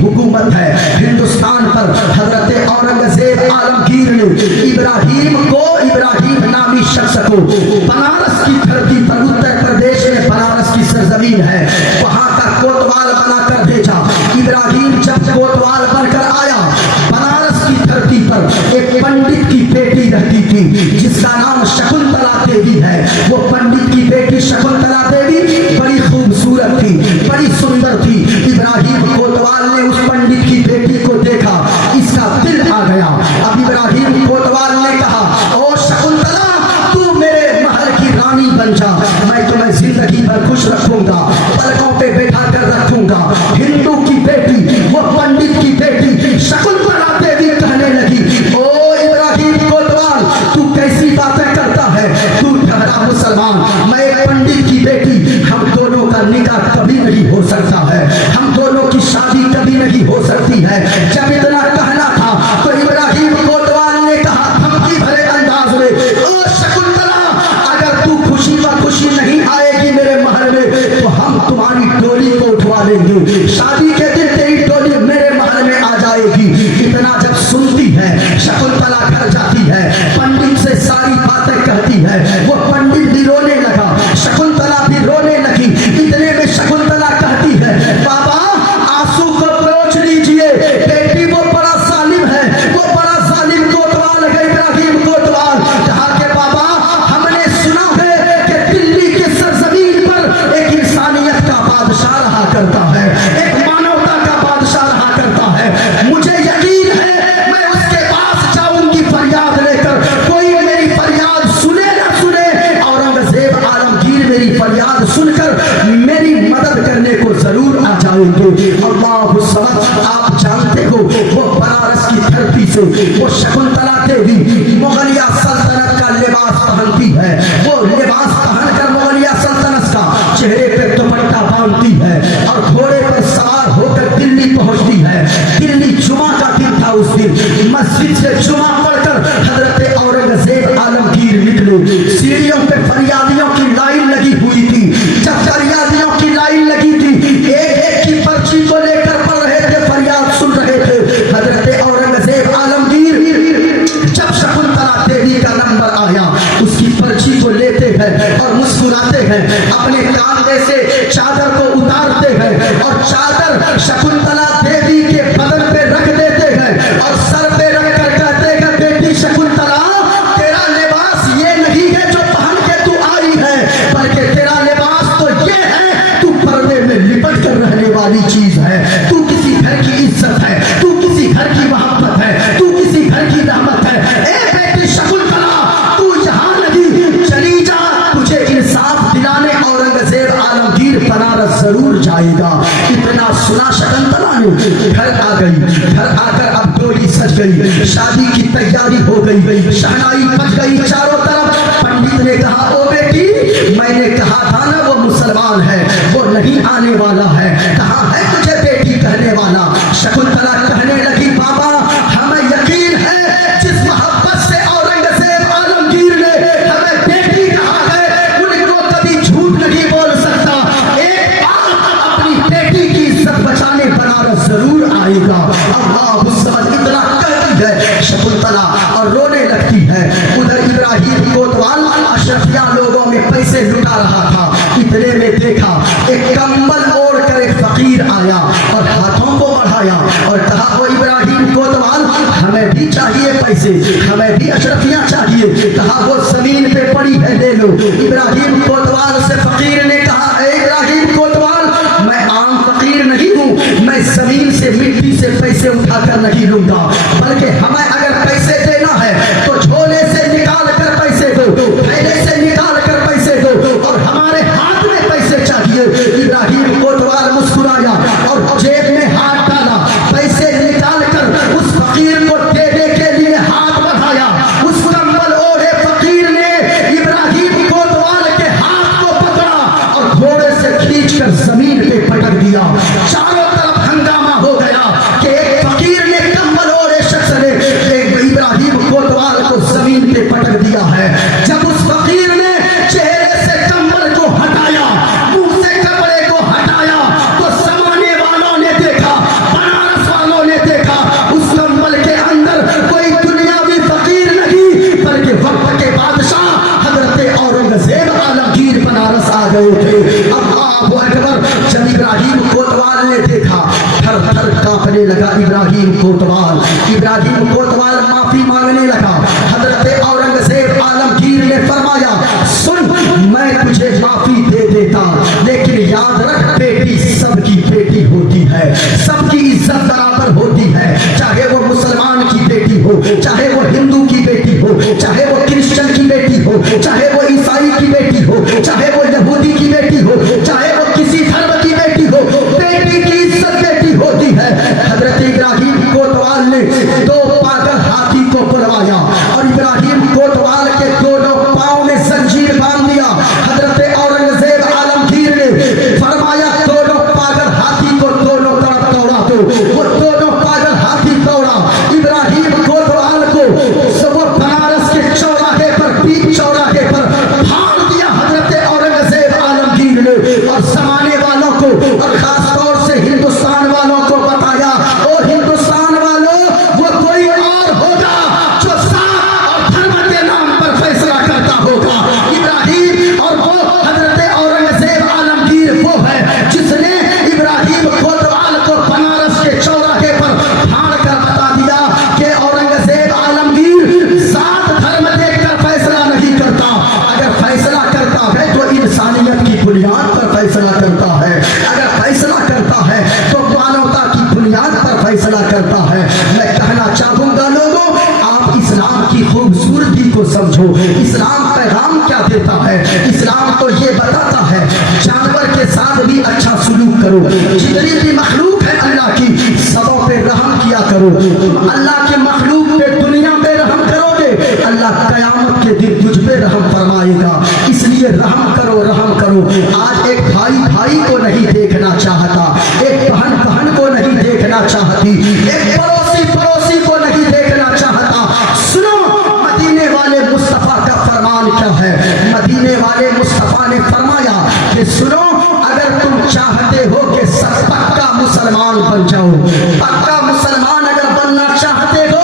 हुकूमत है हिंदुस्तान पर। हजरत औरंगजेब आलमगीर ने इब्राहिम नामी शख्स को बनारस की धरती पर, उत्तर प्रदेश में बनारस की सरजमीन है, वहां का कोतवाल बनाकर भेजा। इब्राहिम जब कोतवाल बनकर आया, बनारस की धरती पर एक पंडित की बेटी रहती थी जिसका नाम शकुंतला देवी है। वो पंडित की बेटी शकुंतला देवी बड़ी खूबसूरत थी, बड़ी सुंदर थी। इब्राहिम कोतवाल ने उस पंडित की बेटी को देखा, इसका दिल आ गया। अब इब्राहिम कोतवाल ने कहा, ओ शकुंतला, तू मेरे महल की रानी बन जा, मैं तुम्हें जिंदगी भर खुश रखूंगा, पलकों पे बैठा कर रखूंगा। हिंदू की बेटी, वो पंडित की बेटी शकुंतला देवी कहने लगी, ओ इब्राहिम कोतवाल, तू कैसी बातें करता है, तू ठहरा मुसलमान, मैं एक पंडित की बेटी, हम दोनों का निकाह कभी नहीं हो सकता है, हम दोनों की शादी कभी नहीं हो सकती है। जब इतना कहना था तो इब्राहिम कोतवाल ने कहा धमकी भरे अंदाज में, ओ शकुंतला, अगर तू खुशी व खुशी नहीं आएगी मेरे महल में तो हम तुम्हारी डोली को उठवा लेंगे, शादी के दिन तेरी डोली मेरे महल में आ जाएगी। इतना जब सुनती है शकुंतला घर जाती है, पंडित से सारी बातें कहती है। वो पंडित भी रोने लगा, शकुंतला भी रोने लगी। इतने में शकुंतला कहती है, बाबा आंसू को पोंछ लीजिए, बेटी वो बड़ा जालिम है, वो बड़ा जालिम कोतवाल है इब्राहिम कोतवाल। कहा के बाबा, हमने सुना है कि दिल्ली के सरजमीन पर एक इंसानियत का बादशाह रहा करता है, एक मानवता का बादशाह रहा करता है। मुझे यकीन है मैं उसके पास जाऊंगी फरियाद लेकर, कोई मेरी फरियाद सुने ना सुने, औरंगजेब आलमगीर मेरी फरियाद सुनकर मेरी मदद करने को जरूर आ जाएंगे। अल्लाहु समद। आप जानते हो वो बनारस की धरती से वो शकुंतला देवी मुगलिया सल्तनत का लिबास पहनती है, वो लिबास पहनकर मुगलिया सल्तनत का चेहरे पे दुपट्टा बांधती है और घोड़े पर सवार होकर दिल्ली पहुंचती है। दिल्ली जुमा का दिन था, उस दिन मस्जिद से जुमा पढ़कर हजरत औरंगजेब आलमगीर निकले। सीढ़ियों पे फरियादियों की लाइन लगी हुई थी। जब फरियादियों की लाइन लगी थी, एक एक की पर्ची को लेकर पढ़ रहे थे, फरियाद सुन रहे थे। हजरत औरंगजेब आलमगीर जब शकुंतला देवी का नंबर आया, उसकी पर्ची को लेते हैं और मुस्कुराते हैं, अपने कांधे से चादर को उतारते हैं और चादर शकुंतला देवी के बदन पे रख देते हैं और सर पे रख कर कहते हैं, बेटी शकुंतला, तेरा लिबास ये नहीं है जो पहन के तू आई है, बल्कि तेरा लिबास तो ये है, तू पर्दे में लिपट कर रहने वाली चीज है, तू किसी घर की इज्जत है, तू किसी घर की मोहब्बत है, तू किसी घर की रहमत है। ए बेटी शकुंतला, तू यहाँ नहीं, चली जा, तुझे इंसाफ दिलाने औरंगजेब आलमगीर बनारस जरूर जाएगा। इतना सुना शकुंतला ने घर आ गई। घर आकर अब डोली सज गई, शादी की तैयारी हो गई, शहनाई बज गई चारों तरफ। पंडित ने कहा, ओ बेटी, मैंने कहा था ना वो मुसलमान है, वो नहीं आने वाला है, कहाँ है तुझे बेटी कहने वाला। शकुंतला कहने लगी, बाबा हमें यकीन है जिस मोहब्बत से औरंगजेब आलमगीर ने हमें बेटी कहा है, उनको कभी झूठ नहीं बोल सकता। एक बार अपनी बेटी की इज्जत बचाने बनारस जरूर आएगा। अल्लाह इतना कहती है शकुंतला और रोने लगती है। उधर इब्राहिम कोतवाल अशरफिया लोगों में पैसे लुटा रहा था। इतने में देखा एक कंबल ओढ़ कर एक फकीर आया और हाथों को बढ़ाया और कहा, वो इब्राहिम कोतवाल, हमें भी चाहिए पैसे, हमें भी अशरफिया चाहिए। कहा, वो जमीन पे पड़ी है, ले लो। इब्राहिम कोतवाल से फकीर ने कहा, इब्राहिम कोतवाल, मैं आम फकीर नहीं हूँ, मैं जमीन से मिट्टी से पैसे उठाकर नहीं लूंगा, बल्कि हमें अगर पैसे देना है तो झोले से निकाल कर पैसे दो, थैले से निकाल कर पैसे दो, और हमारे हाथ में पैसे चाहिए। इब्राहिम कोतवाल मुस्कुराया और जेब में हाथ डाला, पैसे निकाल कर उस फकीर को देने के लिए हाथ बढ़ाया। उस कंबल ओढ़े फकीर ने इब्राहिम कोतवाल के हाथ को पकड़ा और घोड़े से खींचकर जमीन पे पटक दिया। चारों तरफ हंगामा हो गया कि एक फकीर ने, कंबल ओढ़े शख्स ने थर थर कांपने लगा इब्राहिम कोतवाल। इब्राहिम कोतवाल माफी मांगने लगा। हजरत औरंगजेब आलमगीर ने फरमाया, सुन, मैं तुझे माफी दे देता, लेकिन याद रख, बेटी सबकी बेटी होती है, सबकी इज्जत बराबर होती है, चाहे वो मुसलमान की बेटी हो, चाहे वो हिंदू की बेटी हो, चाहे वो क्रिश्चियन की बेटी हो, चाहे वो ईसाई की बेटी हो, चाहे वो यहूदी की बेटी हो, चाहे वो किसी धर्म की बेटी हो, बेटी की इज्जत बेटी होती है। हजरत इब्राहिम कोतवाल ने दो पागल हाथी को बुलवाया और इब्राहिम कोतवाल के दोनों पांव में जंजीर बांध दिया। हजरत औरंगजेब आलमगीर ने फरमाया, दोनों पागल हाथी को दोनों तरफ दौड़ा दो। वो दोनों पागल हाथी दौड़ा। इब्राहिम कोतवाल को वो बनारस के चौराहे पर, बीच चौराहे पर फाड़ दिया हजरत औरंगजेब आलमगीर ने। और जमाने वालों को और खासतौर से हिंदुस्तान वालों को बताया, ओ हिंदुस्तान वालों, वो कोई और होगा जो साथ और धर्म के नाम पर फैसला करता होगा। इब्राहिम और वो हजरत औरंगजेब आलमगीर वो है जिसने इब्राहिम कोतवाल को बनारस के चौराहे पर फाड़ कर बता दिया कि औरंगजेब आलमगीर सात धर्म देखकर फैसला नहीं करता। अगर फैसला करता है तो इंसानियत की बुनियाद पर फैसला करता है, अगर फैसला करता है तो मानवता की बुनियाद पर फैसला करता है। मैं कहना चाहूंगा लोगों, आप इस्लाम की खूबसूरती को समझो। इस्लाम पैगाम क्या देता है? इस्लाम तो ये बताता है, जानवर के साथ भी अच्छा सुलूक करो, जितनी भी मखलूक है अल्लाह की, सबों पे रहम किया करो। तुम अल्लाह के मखलूक पे दुनिया में रहम करोगे, अल्लाह कयामत के दिन तुझ पे रहम फरमाएगा। इसलिए रहम करो, रहम करो। आज एक भाई भाई को नहीं देखना चाहता, एक बहन बहन को नहीं देखना चाहती, एक पड़ोसी पड़ोसी को नहीं देखना चाहता। सुनो, मदीने वाले मुस्तफा का फरमान क्या है? मदीने वाले मुस्तफा ने फरमाया कि सुनो, अगर तुम चाहते हो कि सब पक्का मुसलमान बन जाओ, पक्का मुसलमान अगर बनना चाहते हो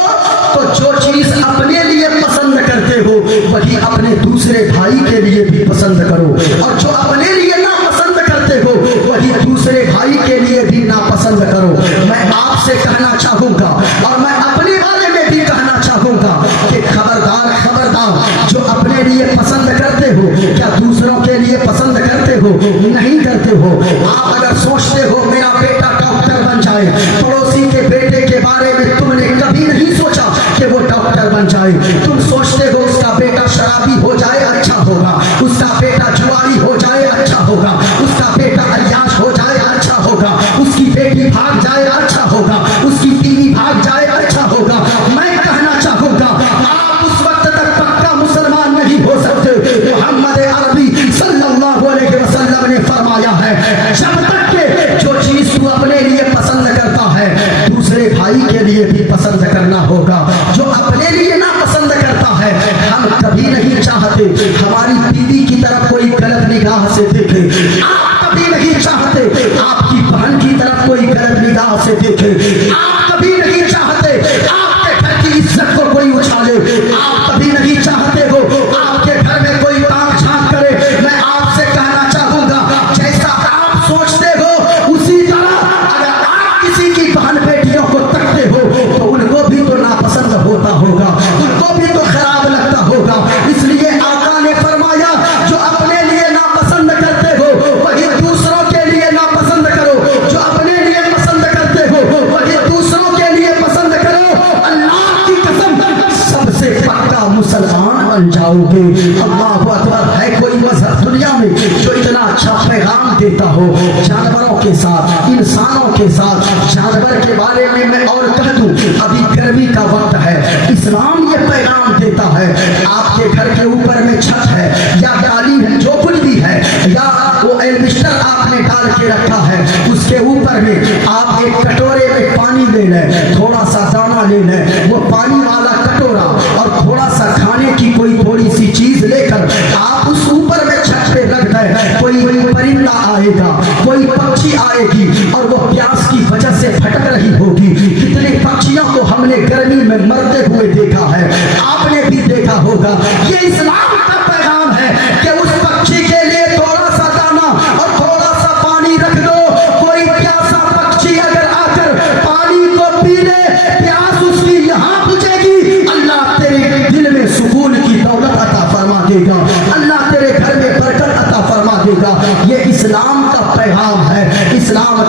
तो जो चीज अपने लिए पसंद करते हो वही अपने दूसरे भाई के लिए भी पसंद करो, और जो अपने लिए ना पसंद करते हो वही दूसरे भाई के लिए भी ना पसंद करो। मैं आपसे कहना चाहूंगा और मैं अपने बारे में भी कहना चाहूंगा कि खबरदार खबरदार, जो अपने लिए पसंद करते हो क्या दूसरों के लिए पसंद करते हो? नहीं करते हो। आप अगर सोचते हो मेरा बेटा डॉक्टर बन जाए, पड़ोसी के बेटे के बारे में तुमने कभी नहीं सोचा कि वो डॉक्टर बन जाए। तुम सोचते हो उसका बेटा शराबी हो जाए अच्छा होगा, उसका बेटा जुआरी हो जाए अच्छा होगा, उसका बेटा अय्याश हो जाए अच्छा होगा, उसकी बेटी भाग जाए अच्छा होगा, उसकी बीवी भाग जाए अच्छा होगा। मैं कहना चाहूंगा, आप उस वक्त तक पक्का मुसलमान नहीं हो सकते। मोहम्मद अरबी सल्लल्लाहु अलैहि वसल्लम ने फरमाया है, जब तक के जो चीज तू अपने लिए पसंद करता है दूसरे भाई के लिए भी पसंद करना होगा। जो अपने लिए ना पसंद करता है, हम कभी नहीं चाहते हमारी बीवी की तरफ कोई गलत निगाह से देखे, आप कभी नहीं चाहते आपकी बहन की तरफ कोई गलत निगाह से देखे, आप कभी नहीं चाहते आपके घर की इज्जत को कोई उछाले, आप कभी नहीं चाहते हो आपके घर में कोई ताक झांक करे। मैं आपसे कहना चाहूंगा, जैसा आप सोचते हो उसी तरह अगर आप किसी की बहन बेटियों को तकते हो तो उनको भी तो नापसंद होता होगा, उनको भी तो खराब लगता होगा। इसलिए आका ने फरमाया, जो अपने लिए नापसंद करते हो वही दूसरों के लिए नापसंद करो, जो अपने लिए पसंद करते हो वही दूसरों के लिए पसंद करो। अल्लाह की कसम, सबसे पक्का मुसलमान बन जाओगे। अल्लाहु अकबर। है कोई मजहब दुनिया में जो इतना अच्छा पैगाम देता हो जानवरों के साथ, इंसानों के साथ? जानवर के बारे में मैं और कह दूं, अभी गर्मी का वक्त है, इस्लाम ये पैगाम देता है, आपके घर के ऊपर में छत है या डाली है, जो कुछ भी है, या वो एल्बिस्टर आपने डाल के रखा है, उसके ऊपर में आप एक कटोरे में पानी ले लें, थोड़ा सा दाना ले लें, वो पानी वाला कटोरा और थोड़ा सा खाने की कोई थोड़ी सी चीज लेकर आप उस ऊपर में छत पे रख दें, कोई परिंदा आएगा, कोई पक्षी आएगी और वो प्यास की वजह से भटक रही होगी। कितने पक्षियों को हमने गर्मी में मरते हुए देखा है, आपने भी देखा होगा। ये इस्लाम का पैगाम है कि उस पक्षी के लिए थोड़ा सा दाना और थोड़ा सा पानी रख दो। कोई प्यासा पक्षी अगर आकर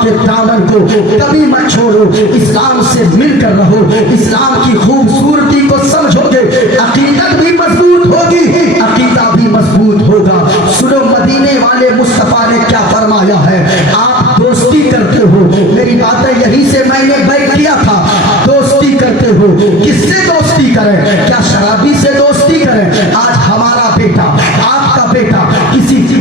के दामन को कभी मत छोड़ो, इस्लाम से मिलकर रहो, इस्लाम की खूबसूरती को समझोगे, अकीदत भी मजबूत होगी, अकीदा भी मजबूत होगा। सुनो मदीने वाले मुस्तफा ने क्या फरमाया है। आप दोस्ती करते हो, मेरी बात है, यहीं से मैंने बैठ किया था। दोस्ती करते हो, किससे दोस्ती करें? क्या शराबी से दोस्ती करें? आज हमारा बेटा, आपका बेटा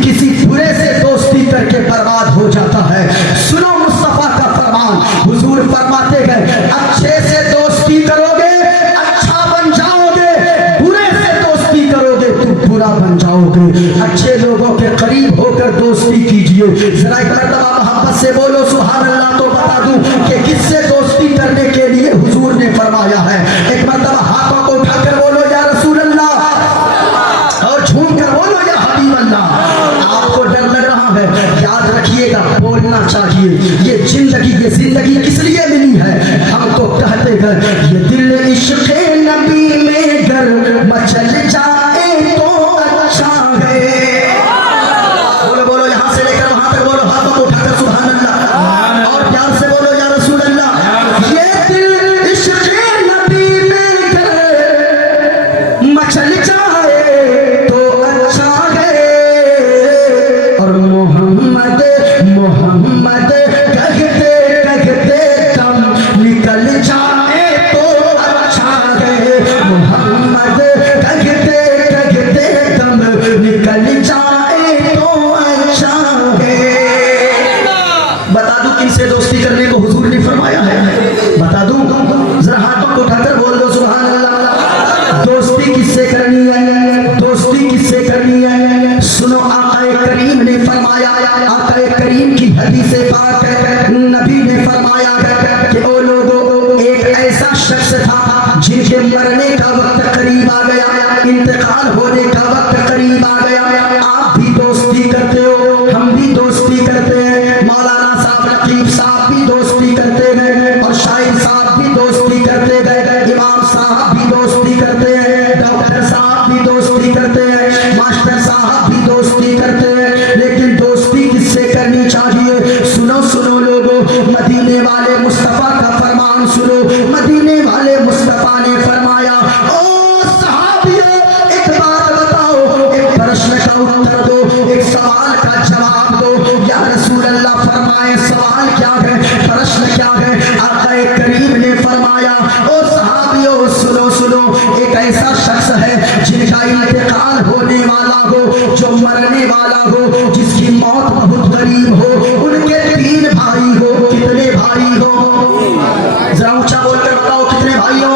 किसी बुरे से दोस्ती करके बर्बाद हो जाता है। सुनो मुस्तफा का फरमान, हुजूर फरमाते गए, अच्छे से दोस्ती करोगे अच्छा बन जाओगे, बुरे से दोस्ती करोगे तुम बुरा बन जाओगे। अच्छे लोगों के करीब होकर दोस्ती कीजिए। जरा एक मर्तबा मोहब्बत से बोलो सुभान अल्लाह, तो बता दूं कि किससे दोस्ती करने के लिए हुजूर ने फरमाया है। एक मर्तबा हाथों को उठाकर बोलो या रसूल अल्लाह, और झूम कर बोलो या हबीब अल्लाह। आपको डर लग रहा है, याद रखिएगा, बोलना चाहिए। ये जिंदगी किस लिए मिली है? हम तो कहते गए ये दिल इश्क़ नबी में गर मचल जाए तो अच्छा है। बोलो बोलो, यहां से लेकर वहां तक बोलो, हाथों को उठाकर सुभान अल्लाह, और प्यार से बोलो या रसूल अल्लाह। ये दिल इश्क़ नबी में गर मचल जाए तो अच्छा है, और मोहम्मद मोहम्मद कहते कहते दम निकल जाए तो अच्छा है, मोहम्मद कहते कहते दम निकल जाए तो अच्छा है। बता दूं किनसे दोस्ती करने को हुजूर ने फरमाया है? बता दूं? जरा हाथों को उठाकर बोल दो सुभान अल्लाह। दोस्ती किससे करनी है? दोस्ती किससे करनी है? सुनो, आक़ाए करीम ने फरमाया, आक़ाए करीम की हदीस पाक है, नबी ने फरमाया कि ओ लोगों, एक ऐसा शख्स था जिनके मरने का वक्त करीब आ गया, इंतकाल होने का वक्त करीब आ गया। आप भी दोस्ती करते हो, हम भी दोस्ती करते हैं, मौलाना साहब नकीब साहब भी दोस्ती करते हैं, और शाहिद साहब भी दोस्ती करते हैं, इमाम साहब भी दोस्ती करते हैं, डॉक्टर साहब भी दोस्ती करते हैं, मास्टर साहब भी दोस्ती करते हैं। लेकिन दोस्ती किससे करनी चाहिए? सुनो सुनो लोगों, मदीने वाले मुस्तफा का फरमान सुनो। मदीने वाले मुस्तफा ने फरमाया, ओ सहाबियों, एक बात बताओ, एक प्रश्न का उत्तर दो, एक सवाल का जवाब दो। या रसूल अल्लाह, फरमाए सवाल क्या है, प्रश्न क्या है? आक़ाए करीम ने फरमाया, ओ सहाबियों सुनो सुनो, एक ऐसा शख्स है जिनका इंतकाल होने वाला हो, जो मरने वाला हो, जिसकी मौत बहुत करीब हो, उनके 3 भाई हो। कितने भाई हो? जरा ऊंचा बोलकर बताओ, कितने भाई हो?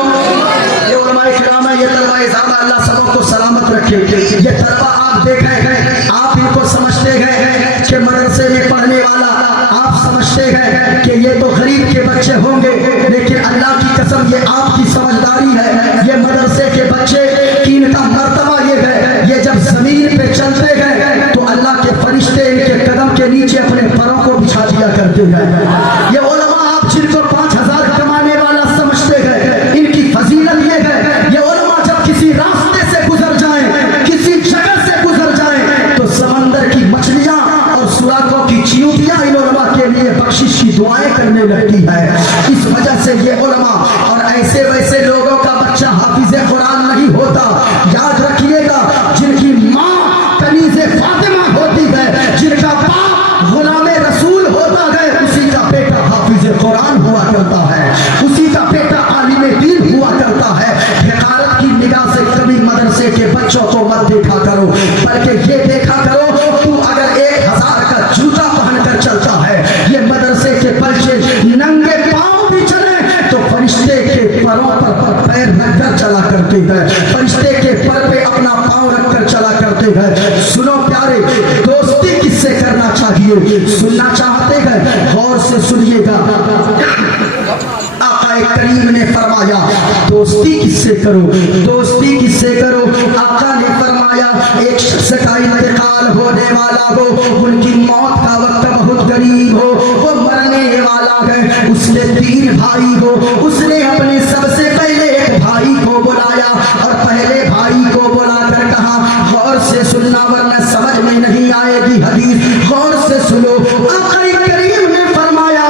ये उलमाए किराम है, ये तलबा ज़ादा, अल्लाह सबको सलामत रखे। ये तलबा आप देखे हैं, आप इनको समझते हैं कि मदरसे में पढ़ने वाला, आप समझते हैं कि ये तो गरीब के बच्चे होंगे, लेकिन अल्लाह की कसम ये आपकी समझदारी है, ये मदरसे के बच्चे की इनका मर्तबा ये है, ये जब जमीन पे चलते गए तो अल्लाह के फरिश्ते इनके कदम के नीचे अपने पैरों को बिछा दिया करते हैं। ये उलमा आप जिनको 5000 कमाने वाला समझते हैं, इनकी फजीलत ये है, ये उलमा जब किसी रास्ते से गुजर जाएं, किसी जगह से गुजर जाएं, तो समंदर की मछलियां और सुराखों की चींटियां इन उलमा के लिए बख्शिश की दुआएं करने लगती है। इस वजह से ये उलमा और ऐसे वैसे लोगों का बच्चा हाफिज़े कुरान नहीं होता। याद रखिएगा, जिनकी माँ कनीज़े फातिमा होती है, जिनका बाप गुलामे रसूल होता है, उसी का बेटा हाफिज़े कुरान हुआ करता है, उसी का बेटा आलिमे दीन हुआ करता है। हक़ारत की निगाह से कभी मदरसे के बच्चों को मत देखा करो, बल्कि ये देखा करो, तू अगर 1000 का जूता पहनकर चलता है, ये मदरसे के बच्चे नंगे पांव भी चले तो फरिश्ते के पैरों पर पैर रखकर चला करते हैं, फरिश्ते के पर पे अपना पांव रखकर चला करते हैं। सुनो प्यारे, दोस्ती किससे करना चाहिए? सुनना चाहते हैं? गौर से सुनिएगा। आक़ाए करीम ने फरमाया, दोस्ती किससे करो? दोस्ती किससे करो? आका ने फरमाया, एक शख्स का इंतकाल होने वाला हो, उनकी मौत का वक्त बहुत करीब हो, वो मरने वाला है, उसने 3 भाई हो, उसने अपने सबसे पहले एक भाई को बुलाया और पहले भाई को बुलाकर कहा, गौर से सुनना वरना समझ में नहीं आएगी हदीस, गौर से सुनो। आक़ाए करीम ने फरमाया,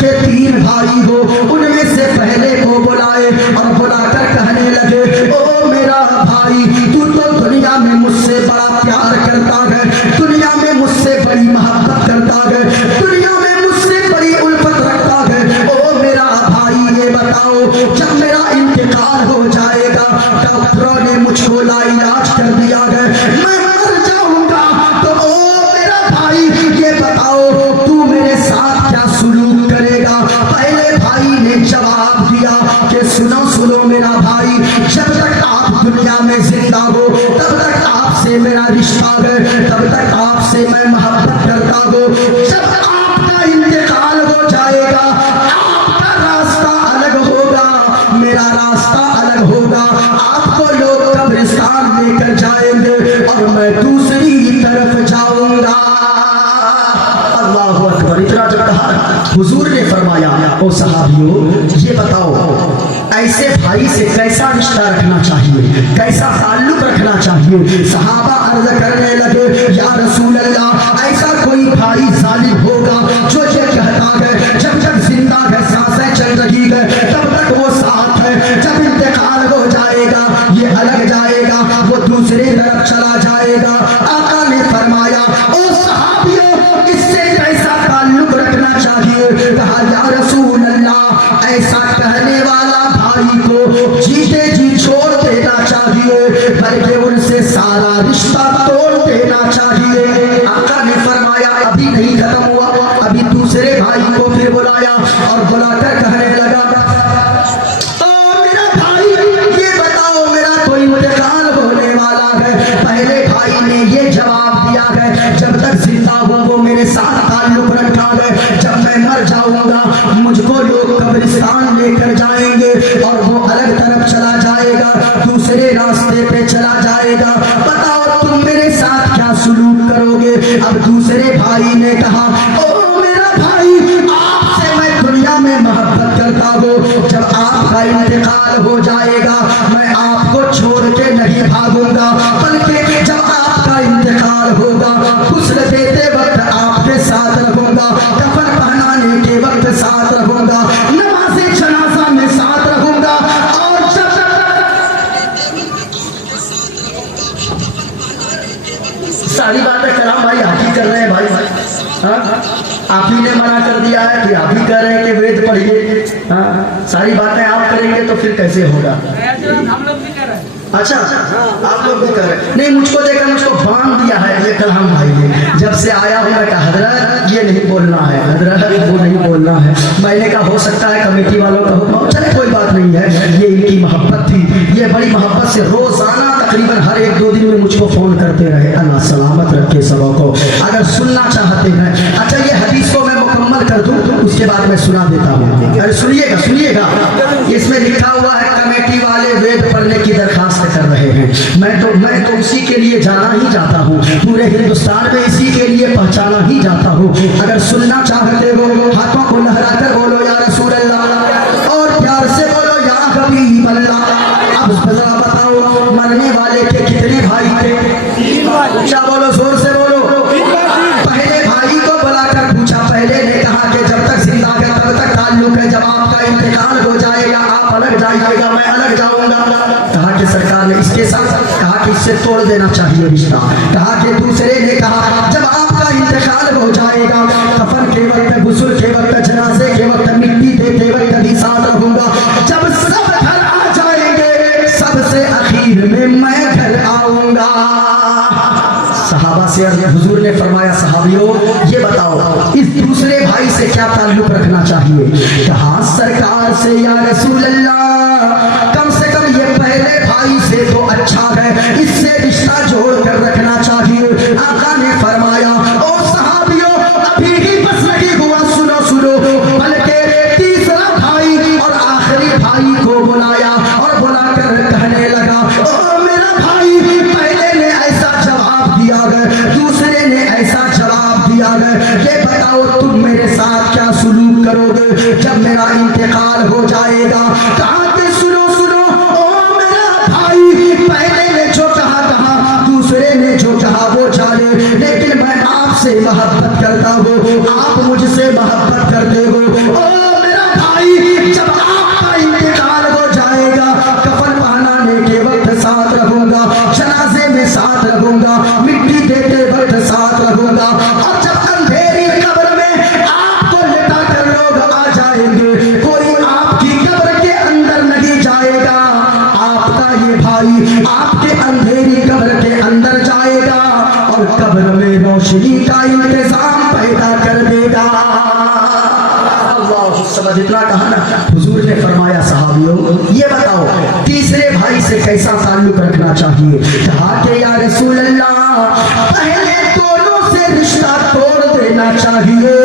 के 3 भाई हो, उनमें से पहले को बुलाए और बुलाकर कहने लगे, ओ मेरा भाई, तू तो दुनिया में मुझसे बड़ा प्यार करता है, दुनिया में मुझसे बड़ी मोहब्बत करता है, दुनिया में मुझसे बड़ी उल्फत रखता है। ओ मेरा भाई, ये बताओ, जब मेरा इंतकाल हो जाएगा, डॉक्टरों ने मुझको लाइलाज कर दिया है, मैं मर जाऊंगा, तो ओ मेरा भाई, ये बताओ तू मेरे साथ क्या सुलूक करेगा? पहले भाई ने जवाब दिया कि सुनो सुनो मेरा भाई, जब तक आप दुनिया में जिंदा हो तब तक आपसे मेरा रिश्ता है, तब तक आपसे मैं मोहब्बत करता हूँ। जब आपका इंतकाल हो जाएगा, आपका रास्ता अलग होगा, मेरा रास्ता अलग होगा, आपको लोग कब्रिस्तान लेकर जाएंगे और मैं दूसरी तरफ जाऊंगा। अल्लाह अकबर। इतना जब कहा, हुजूर ने फरमाया, ओ सहाबियों, ये बताओ ऐसे भाई से कैसा रिश्ता रखना चाहिए, कैसा ताल्लुक रखना चाहिए? सहाबा अर्ज करने लगे, या रसूल अल्लाह, ऐसा कोई भाई जालिम होगा जो ये कहता है जब तक जिंदा है, सांसें चल रही है, तब तक वो साथ है, जब इंतकाल हो जाएगा ये अलग जाएगा, वो दूसरी तरफ चला जाएगा। आका ने फरमाया, ओ सहाबियों, इससे कैसा ताल्लुक रखना चाहिए? कहा, या रसूल अल्लाह, ऐसा कहने वाला भाई को जीते जी छोड़ देना चाहिए, बल्कि उनसे सारा रिश्ता तोड़ देना चाहिए। आका ने फरमाया, अभी नहीं खत्म हुआ, अभी दूसरे भाई को फिर बुलाया और बुलाकर कहने लगा, तो मेरा भाई, ये बताओ, मेरा तो इंतकाल होने वाला है। पहले भाई ने ये जवाब दिया है, जब तक जिंदा हूँ वो मेरे साथ ताल्लुक रखा है, जब मैं मर जाऊंगा मुझको लोग कब्रिस्तान लेकर जाएंगे और वो अलग तरफ चला जाएगा, दूसरे रास्ते पे चला जाएगा, बताओ तुम मेरे साथ क्या सुलूक करोगे? अब दूसरे भाई ने कहा, ओ मेरा भाई, आपसे मैं दुनिया में मोहब्बत करता हूँ, जब आपका इंतकाल हो जाएगा मैं आपको छोड़ के नहीं भागूंगा, बल्कि जब आपका इंतकाल होगा गुस्ल देते वक्त आपके साथ रहूंगा, कफन पहनाने के वक्त साथ रहूंगा, नमाज़े जनाजा में साथ रहूंगा, और जब सारी बातें कलाम भाई आप ही कर रहे हैं, भाई आप ही ने मना कर दिया है, फिर आप ही कह रहे हैं कि वेद पढ़िए, सारी बातें आप करेंगे तो फिर कैसे होगा? हम लोग भी कर रहे हैं। अच्छा, आप लोग भी कर रहे हैं? नहीं, मुझको देखकर मुझको बांध दिया है ये कलाम भाई ने, जब से आया हूँ मैं कहा, हजरत ये नहीं बोलना है, हजरत वो नहीं बोलना है। मैंने कहा हो सकता है कमेटी वालों का हुक्म, चले कोई बात नहीं है, ये इनकी मोहब्बत थी, ये बड़ी मोहब्बत से रोजाना तकरीबन हर 1-2 दिन में मुझको फोन करते रहे। अल्लाह सलामत रखे सबों को। अगर सुनना चाहते हैं, अच्छा ये हदीस को मैं मुकम्मल कर दूं तो उसके बाद मैं सुना देता हूँ। अरे सुनिएगा सुनिएगा, इसमें लिखा हुआ है कमेटी वाले वेद पढ़ने की दरखास्त कर रहे हैं, मैं तो इसी के लिए जाना ही जाता हूँ, पूरे हिंदुस्तान में इसी के लिए पहचाना ही जाता हूँ। अगर सुनना चाहते हो हाथों को लहराकर बोलो या रसूल अल्लाह, और प्यार से बोलो या हबीब अल्लाह। अब जरा बताओ, मरने वाले के कितने भाई थे? क्या बोलो, जोर से बोलो। पहले भाई को बुलाकर पूछा, पहले ने कहा कि जब तक जिंदा है तब तक ताल्लुक है, जब आपका इंतकाल हो जाएगा आप अलग जाइएगा, मैं अलग जाऊंगा। कहा कि सरकार ने इसके साथ कहा कि इससे तोड़ देना चाहिए रिश्ता। कहा कि दूसरे ने कहा, जब आपका इंतकाल हो जाएगा कफन के वक्त, गुस्ल के वक्त, जनाजे के वक्त, मिट्टी देते वक्त भी साथ रहूंगा, जब सब घर आ जाएंगे सबसे आखिर में मैं घर आऊंगा। सहाबा से हुजूर ने फरमाया, सहाबियों ये बताओ इस दूसरे भाई से क्या ताल्लुक रखना चाहिए? कहा सरकार से, या रसूल अल्लाह, कम से कम ये पहले भाई से तो अच्छा है, इससे रिश्ता जोड़ कर रखना चाहिए। आका ने फरमाया, ओ सहाबियों, अभी ही बस नहीं हुआ, सुनो सुनो, बल्कि तीसरा भाई और आखिरी भाई को बुलाया और बुलाकर कहने लगा, ओ मेरा भाई, पहले ने ऐसा जवाब दिया है, दूसरे ने ऐसा जवाब दिया है, ये बताओ तुम मेरे साथ क्या सुलूक करोगे जब मेरा इंतकाल हो जाएगा? कहा कि सुनो सुनो, ओ मेरा भाई, पहले ने जो कहा दूसरे ने जो कहा वो जाने, लेकिन मैं आप आपसे मोहब्बत करता हूँ, आप मुझसे मोहब्बत करते हो। ओ मेरा भाई, जब आपका इंतकाल हो जाएगा, कफन पहनाने के वक्त साथ रहूंगा, जनाजे में साथ रहूंगा, मिट्टी देते वक्त साथ रहूंगा, और जब अंधेरी कब्र में आपको लेटा कर लोग आ जाएंगे, कोई आपकी कब्र के अंदर नहीं जाएगा, आपका ये भाई आपके अंधेरी कब्र के अंदर जाएगा और कब्र में रोशनी का इंतजाम पैदा कर देगा। अल्लाह समझ इतना कहा ना। हुजूर ने फरमाया सहाबियों, ये बताओ तीसरे भाई से कैसा ताल्लुक रखना चाहिए? कहा कि या रसूल अल्लाह, पहले दोनों से रिश्ता तोड़ देना चाहिए,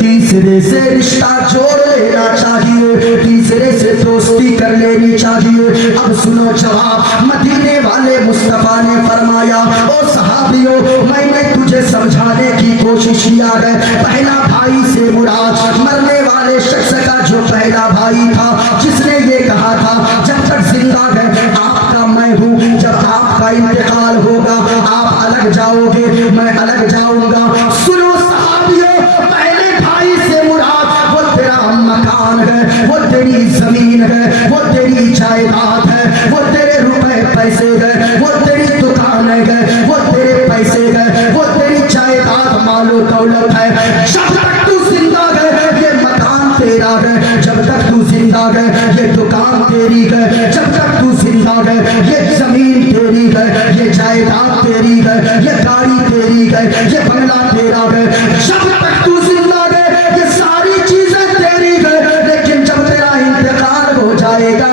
तीसरे से रिश्ता जोड़ लेना चाहिए, तीसरे से दोस्ती कर लेनी चाहिए। अब सुनो जवाब मदीने वाले मुस्तफा ने फरमाया, ओ सहाबियों, मैंने तुझे समझाने की कोशिश किया है। पहला भाई से मुराद मरने वाले शख्स का जो पहला भाई था, जिसने ये कहा था जब तक जिंदा है आपका मैं हूँ, जब आपका इंतकाल होगा आप अलग जाओगे, मैं अलग जाऊंगा। सुनो सहाबियों, पहले भाई से मुराद वो तेरा मकान है, वो तेरी जमीन है, वो तेरी जायदाद है, वो तेरे रुपए पैसे है, वो तेरी दुकान है, वो तेरे पैसे है, वो तेरी जायदाद मालो दौलत है। जब तक तू जिंदा है ये मकान तेरा है, जब तक तू जिंदा है ये दुकान तेरी है, जब तक तू जिंदा है ये जमीन तेरी है, ये जायदाद तेरी है, ये गाड़ी तेरी है, ये बंगला तेरा है। जब तक तू जिंदा है ये सारी चीजें तेरी है, लेकिन जब तेरा इंतकाल हो जाएगा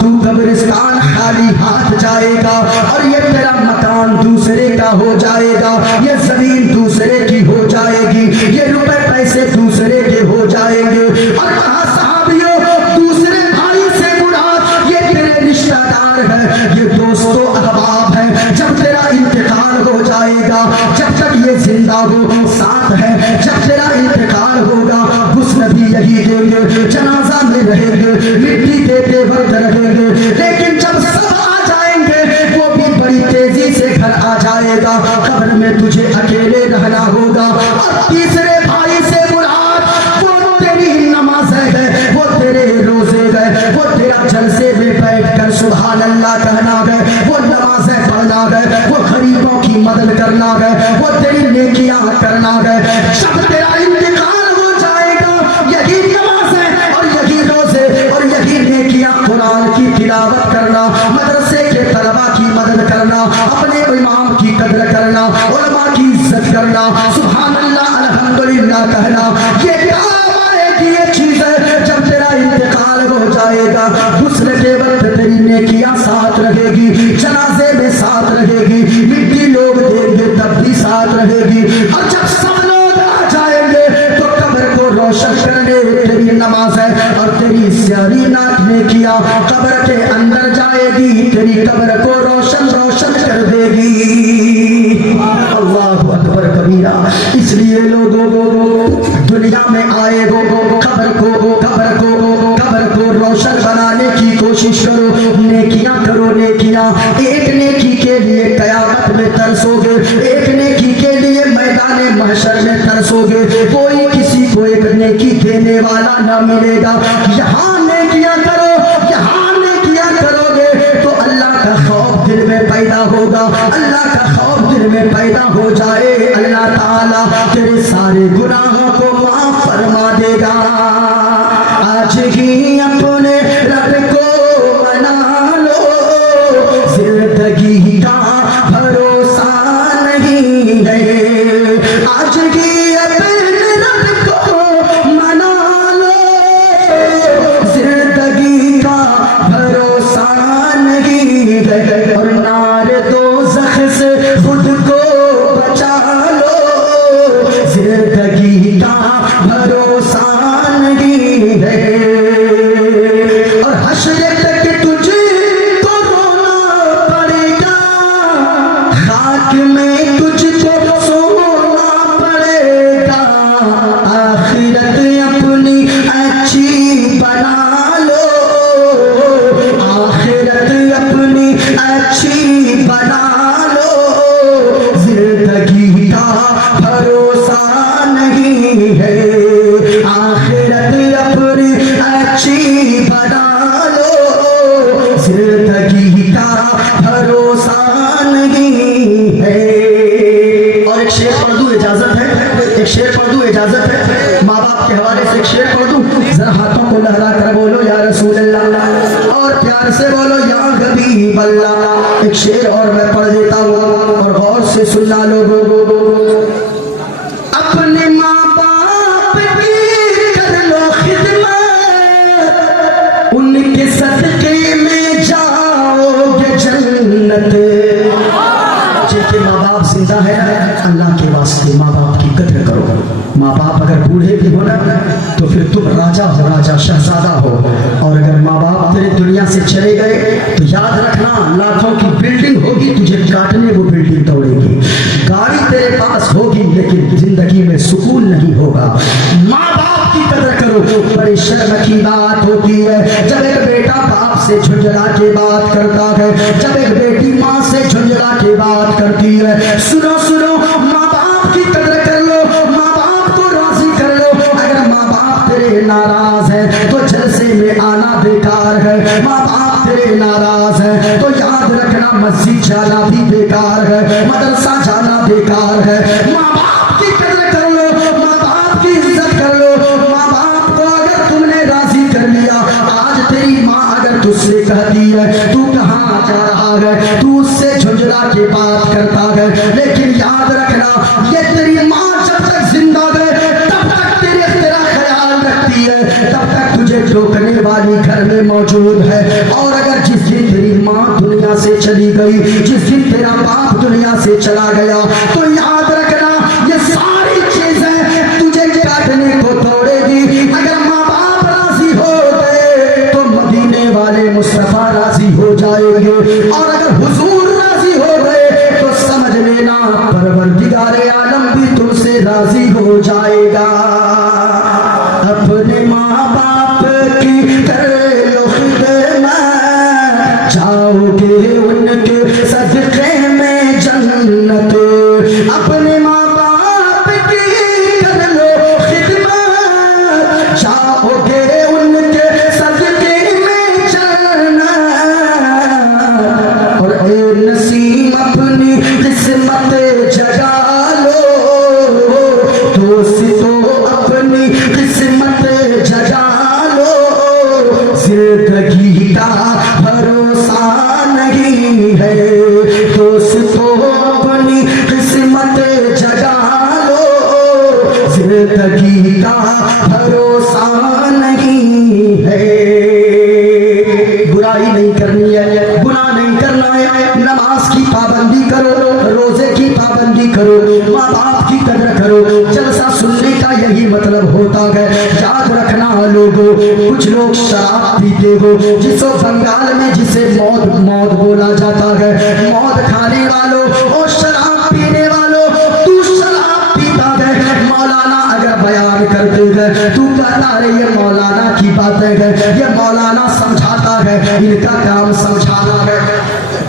तू कब्रिस्तान खाली हाथ जाएगा और ये तेरा मकान दूसरे का हो जाएगा, ये जमीन दूसरे की हो जाएगी, ये रुपए पैसे दूसरे के हो जाएंगे। और कहा सहाबियों, दूसरे भाई से मुराद ये तेरे रिश्तेदार है, ये दोस्तों अहबाब है। जब तेरा इंतकाल हो जाएगा, जब तक ये जिंदा हो साथ है, जब तेरा इंतकाल होगा हुस्न भी यही देंगे, जनाजा में रहेंगे, मिट्टी देते वक्त रहेंगे, लेकिन जब सब आ जाएंगे वो भी बड़ी तेजी से घर आ जाएगा, कब्र में तुझे अकेले रहना होगा। और तीसरे भाई से मुराद वो तेरी नमाज है, वो तेरे रोजे है, वो तेरा जलसे में बैठकर सुभान अल्लाह कहना है, वो नमाज़ें पढ़ना है, वो गरीबों की मदद करना है, वो तेरी नेकियां करना है। जब तेरा इंतकाल हो जाएगा यही नमाज़ें और यही रोजे और यही नेकियां, कुरान की तिलावत करना, मदरसे के तलबा की मदद करना, अपने इमाम की कदर करना, उलमा की इज्जत करना, सुभान अल्लाह अल्हम्दुलिल्लाह कहना, ये काम आएगी ये चीजें जब तेरा इंतकाल हो जाएगा। हुस्न के वक्त तेरी नेकियां साथ रहेगी, जनाजे में साथ रहेगी, मिट्टी लोग देंगे तब भी साथ रहेगी। और जब सब लोग आ जाएंगे तो कब्र को रोशन करने तेरी नमाज है और तेरी स्यारी नाक नेकियां कब्र के अंदर जाएगी, तेरी कब्र को रोशन रोशन कर देगी। अल्लाहु अकबर कबीरा। इसलिए लोगों दुनिया में आए हो कब्र को रोशन बनाने की कोशिश करो, नेकियां करो, नेकियां। एक नेकी के लिए कयामत में तरसोगे, एक नेकी के लिए मैदान महशर में तरसोगे, कोई किसी को एक नेकी देने वाला ना मिलेगा। यहाँ नेकियां करो, यहाँ नेकियां करोगे तो अल्लाह का खौफ दिल में पैदा होगा, अल्लाह का खौफ दिल में पैदा हो जाए, अल्लाह ताला तेरे सारे गुनाहों को माफ फरमा देगा। आज ही अपने रब को मना लो, जिंदगी का भरोसा नहीं है। आज ही अपने रब को मना लो, जिंदगी का भरोसा नहीं है। और नारे दोज़ख से खुद को बचा लो, जिंदगी का भरोसा नहीं दोनों लहरा कर बोलो या रसूल अल्लाह, और प्यार से बोलो या हबीब अल्लाह। एक शेर और मैं पढ़ देता हूँ और गौर से सुनना लोगों। अपने माँ बाप की कर लो खिदमत, उनके सदके में जाओगे जन्नत। जिनके माँ बाप जिंदा है, अल्लाह के वास्ते माँ बाप की कदर करो। माँ बाप अगर बूढ़े भी हो ना तो फिर तुम राजा हो, राजा शहजादा हो। और अगर माँ बाप तेरे दुनिया से चले गए तो याद रखना, लाखों की बिल्डिंग होगी, तुझे काटने वो बिल्डिंग तोड़ेगी। गाड़ी तेरे पास होगी लेकिन जिंदगी में सुकून नहीं होगा। माँ बाप की कदर करो। बड़ी शर्म की बात होती है जब एक बेटा बाप से झुंझला के बात करता है, जब एक बेटी माँ से झुंझला के बात करती है। सुनो सुनो, माँ बाप की कदर कर लो, माँ बाप को राजी कर लो। अगर माँ बाप तेरे नाराज है तो जलसे में आना बेकार है। माँ बाप तेरे नाराज है तो याद रखना मस्जिद जाना भी बेकार है, मदरसा जाना बेकार है। माँ बाप की कदर कर लो, माँ बाप की इज्जत कर लो। माँ बाप को अगर तुमने राजी कर लिया, आज तेरी माँ अगर तुझसे कहती है तू कहाँ जा रहा है, तू उससे झुंझला के बात करता है, लेकिन याद रखना ये तेरी माँ जब तक जिंदा है तब तक तेरा ख्याल रखती है, तब तक तुझे टोकने वाली घर में मौजूद है। और अगर जिस दिन तेरी माँ दुनिया से चली गई, जिस दिन तेरा बाप दुनिया से चला गया, तो याद रखना ये सारी चीजें तुझे काटने को तोड़ेगी। अगर माँ बाप राजी हो गए तो मदीने वाले मुस्तफा राजी हो जाएंगे, और अगर हुजूर राजी हो गए तो समझ लेना परवरदिगारे आलम भी तुमसे राजी हो जाएगा। अपने माँ बाप की कर लो खिदमत, जाओगे उनके सदके में जन्नत। अपने माँ बाप की कर लो खिदमत, जाओगे उनके सदके में जन्नत। और ए नसीम अपनी किस्मत जगा लो, दोस्तों अपनी किस्मत जगा लो। जिंदगी का भरोसा नहीं है, दोस्तों अपनी किस्मत जगा लो। जिंदगी का भरोसा नहीं है। बुराई नहीं करनी है, गुनाह नहीं करना है, नमाज की पाबंदी करो, रोजे की पाबंदी करो, माँ बाप की कदर करो। जलसा सुनने का यही मतलब होता है। याद रखना लोगों, कुछ लोग शराब पीते हो, जिसको बंगाल में जिसे मौत मौत बोला जाता है, मौत खाने वालों और शराब पीने वालों, तू शराब पीता है। मौलाना अगर बयान करते हैं तू कहता है ये मौलाना की बातें है, ये मौलाना समझाता है, इनका काम समझाना है,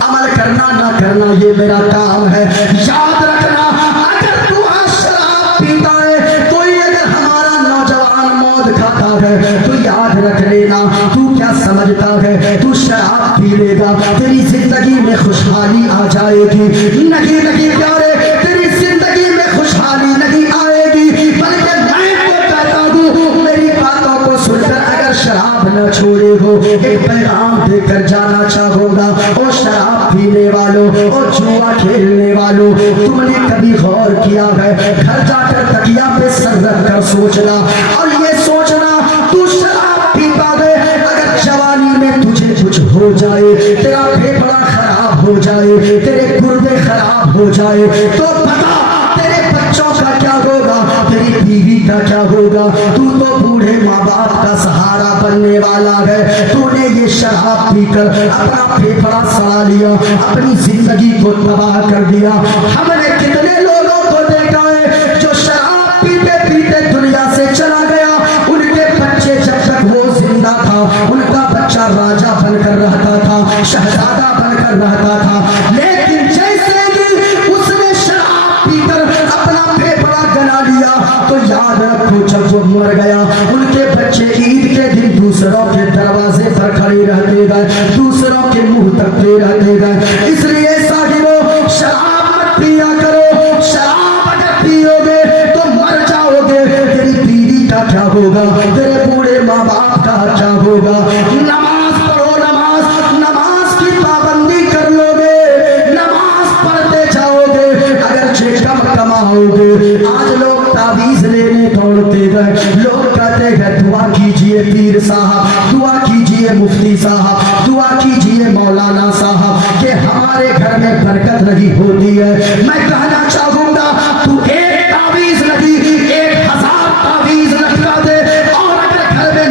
अमल करना ना करना ये मेरा काम है। याद रखना अगर तू आज शराब पीता है, कोई अगर हमारा नौजवान मौत खाता है तो याद रख लेना तू क्या समझता है, तू शराब पी लेगा तेरी जिंदगी में खुशहाली आ जाएगी। नहीं नहीं प्यारे, तेरी जिंदगी में खुशहाली नहीं आएगी, बल्कि मैं तो कहता हूँ मेरी बातों को सुनकर अगर शराब न छोड़े हो, एक पैगाम देकर जाना चाहूंगा। और शराब पीने वालों और जुआ खेलने वालों, तुमने कभी गौर किया है, घर जाकर तकिया पे सर रख कर सोचना और ये सोचना तू शराब पीता है, अगर जवानी में तुझे कुछ हो जाए, तेरा फेफड़ा खराब हो जाए, तेरे गुर्दे खराब हो जाए, तो बता तेरे बच्चों का क्या होगा, तेरी बीवी का क्या होगा। तू तो बूढ़े माँ बाप का सहारा बनने वाला है। तूने ये शराब पीकर अपना फेफड़ा सड़ा लिया, अपनी जिंदगी को तबाह कर दिया। हमने कितने लोगों को देखा है जो शराब पीते पीते दुनिया से चला गया, उनके बच्चे जब तक वो जिंदा था उनका बच्चा राजा बनकर रहता था, शहजादा बनकर रहता था। लेकिन जैसे कि उसने शराब पीकर अपना फेफड़ा गला लिया, तो याद रखो जब वो मर गया उनके बच्चे ईद के दिन दूसरों के दरवाजे पर खड़े रहते गए, दूसरों के मुंह तकते रहते गए। इसलिए साहिबों शराब मत पिया करो, शराब अगर पियोगे तो मर जाओगे। तेरी बीवी का क्या होगा, तेरे बूढ़े माँ बाप का का क्या होगा। नमाज पढ़ो, नमाज की पाबंदी कर लोगे, नमाज पढ़ते जाओगे, अगर कम कमाओगे। आज लोग ताबीज लेने दौड़ते गए, लोग कहते गए दुआ कीजिए पीर साहब, दुआ कीजिए मुफ्ती साहब, दुआ कीजिए मौलाना साहब कि हमारे घर में बरकत नहीं होती है। मैं कहना चाहूंगा तू एक ताबीज नहीं 1000 ताबीज लटका दे, और अगर घर में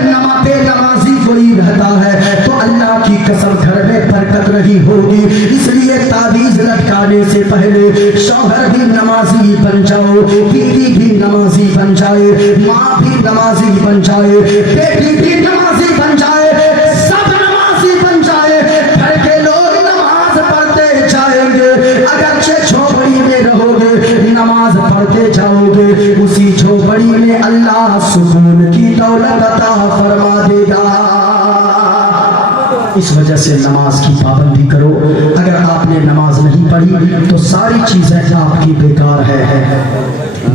नमाजी कोई रहता है तो अल्लाह की कसम घर में बरकत नहीं होगी। इसलिए ताबीज लटकाने से पहले शौहर भी नमाजी बन जाओ, बीवी भी नमाजी बन जाए, माँ भी नमाजी बन जाए, बेटी भी नमाजी बन जाए, सब नमाजी बन जाए, घर के लोग नमाज पढ़ते जाएंगे। अगर झोपड़ी में रहोगे नमाज पढ़ते जाओगे, उसी झोपड़ी में अल्लाह सुकून की दौलत अता फरमा देगा। इस वजह से नमाज की पाबंदी करो। अगर आपने नमाज नहीं पढ़ी तो सारी चीजें आपकी बेकार है।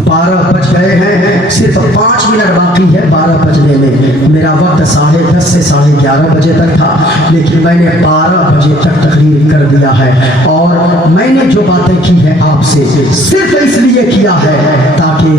12 बज गए हैं, सिर्फ 5 मिनट बाकी है 12 बजने में। मेरा वक्त 10:30 से 11:30 बजे तक था, लेकिन मैंने 12 बजे तक तकरीर कर दिया है। और मैंने जो बातें की हैं आपसे सिर्फ इसलिए किया है ताकि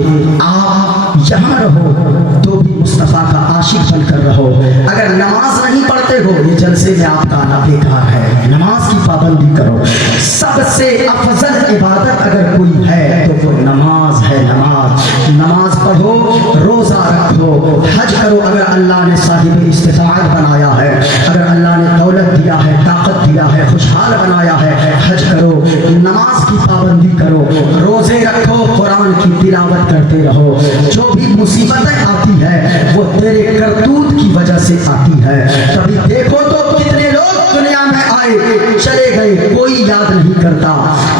आप यहाँ रहो तो भी मुस्तफ़ा का आशिक बनकर रहो। अगर नमाज नहीं पढ़ते हो ये जलसे में आपका आना बेकार है। नमाज की पाबंदी करो। सबसे अफजल इबादत अगर कोई है तो वो नमाज है। नमाज पढ़ो, रोजा रखो, हज करो। अगर अल्लाह ने साहिब इस्तिताअत बनाया है, अगर अल्लाह ने दौलत दिया है, ताकत दिया है, खुशहाल बनाया है, हज करो, नमाज की पाबंदी करो, रोजे रखो, कुरान की तिलावत करते रहो। जो भी मुसीबतें आती है वो तेरे करतूत की वजह से आती है। कभी देखो तो कितने लोग दुनिया में आए चले गए, कोई याद नहीं करता।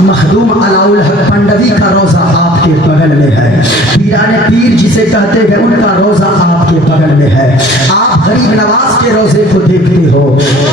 मखदूम अलाउल हक पंडवी का रोजा आपके बगल में है, पीराने पीर जिसे कहते हैं उनका रोजा आपके बगल में है। आप गरीब नवाज के रोजे को देखते हो,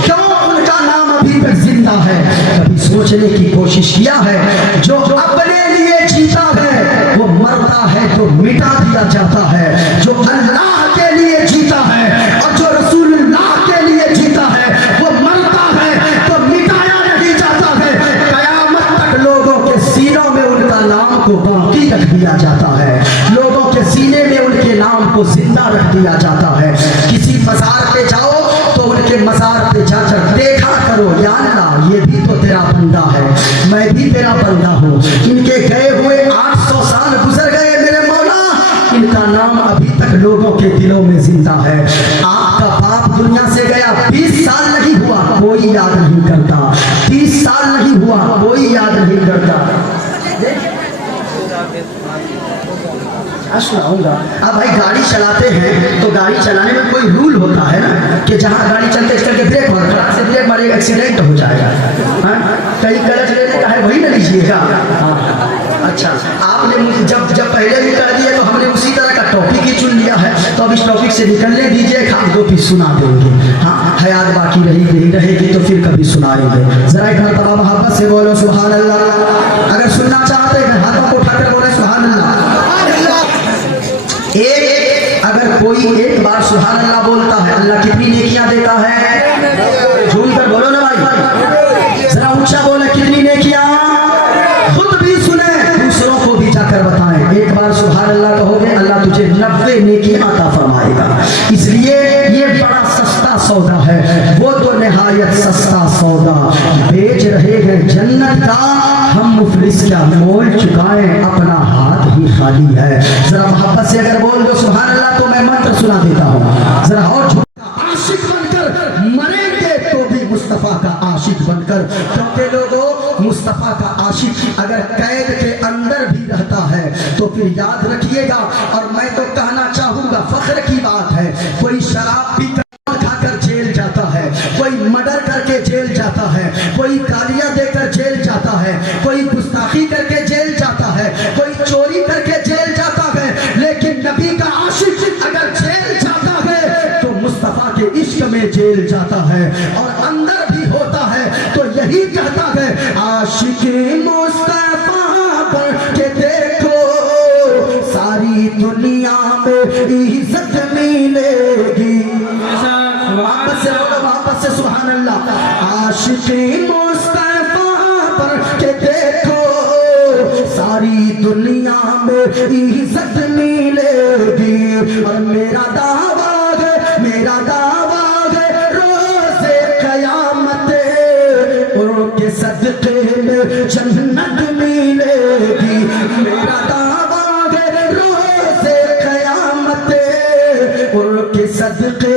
क्यों उनका नाम अभी तक जिंदा है? कभी सोचने की कोशिश किया है? जो अपने लिए जीता है वो मरता है तो मिटा दिया जाता है। जो अल्लाह के लिए जीता है और जो रसूलुल्लाह के लिए जीता है वो मरता है तो मिटाया नहीं जाता है। कयामत तक लोगों के सीनों में उनका नाम को बाकी रख दिया जाता है, लोगों के सीने में उनके नाम को जिंदा रख दिया जाता है। किसी मजार पे जाओ तो उनके मजार पे जाकर देखा करो, या अल्लाह ये भी तो तेरा बंदा है, मैं भी तेरा बंदा हूँ। इनके गए हुए 800 साल गुजर गए मेरे मौला, इनका नाम अभी तक लोगों के दिलों में जिंदा है। आपका बाप दुनिया से गया 20 साल नहीं हुआ, कोई याद नहीं करता। 30 साल नहीं हुआ, कोई याद नहीं करता। सुनाऊंगा। अब भाई गाड़ी चलाते हैं तो गाड़ी चलाने में कोई रूल होता है ना, कि जहाँ गाड़ी चलते इस करके ब्रेक मारो, फटाक से ब्रेक मारेगा, एक्सीडेंट हो जाएगा। कहीं क्लच लेने का है वही ना लीजिएगा। अच्छा, आपने जब पहले भी कर दिया तो हमने उसी तरह का टॉपिक ही चुन लिया है, तो अब इस टॉपिक से निकलने दीजिए, खाली 2 पीस सुना देंगे। हाँ, हयात बाकी रहेगी तो फिर कभी सुनाएंगे। जरा एक मरतबा मोहब्बत से बोलो सुभान अल्लाह। अगर सुनना चाहते हैं हाथों को उठाकर बोले सुभान अल्लाह। अगर कोई एक बार सुभान अल्लाह बोलता है, अल्लाह कितनी नेकियां देता है? झूम कर बोलो ना भाई, जरा ऊंचा बोले कितनी नेकियां। खुद भी सुने, दूसरों को भी जाकर बताएं। एक बार सुभान अल्लाह कहोगे, अल्लाह तुझे 90 नेकियां अता फरमाएगा। इसलिए ये बड़ा सस्ता सौदा है, वो तो निहायत सस्ता सौदा। बेच रहे हैं जन्नत का, हम मुफलिस क्या मोल चुकाएं, अपना हाथ ही खाली है। जरा मोहब्बत से अगर बोल दो सुभान अल्लाह तो मैं मंत्र सुना देता हूँ। जरा और आशिक बनकर मरेंगे तो भी मुस्तफा का आशिक बनकर, क्योंकि लोगों मुस्तफा का आशिक अगर कैद के अंदर भी रहता है तो फिर याद रखिएगा। और मैं तो कहना चाहूंगा, फख्र की बात है, कोई शराब पी खाकर जेल जाता है, कोई मर्डर करके जेल जाता है, कोई गालियां देकर जेल जाता है, कोई गुस्ताखी करके जेल जाता है, कोई चोरी करके जेल जाता है, लेकिन नबी का आशिक अगर जेल जाता है तो मुस्तफा के इश्क में जेल जाता है। और अंदर भी होता है तो यही कहता है, आशिक मुस्तफा बन के देखो, सारी दुनिया में इज्जत मिलेगी। मोहब्बत से सुभान अल्लाह। आशिक़ी मुस्तफ़ा पर के देखो सारी दुनिया में इज्जत मिलेगी। और मेरा दावा है रोज़े क़यामत उनके सदक़े में जन्नत मिलेगी। मेरा दावा है रोज़े क़यामत उनके सदक़े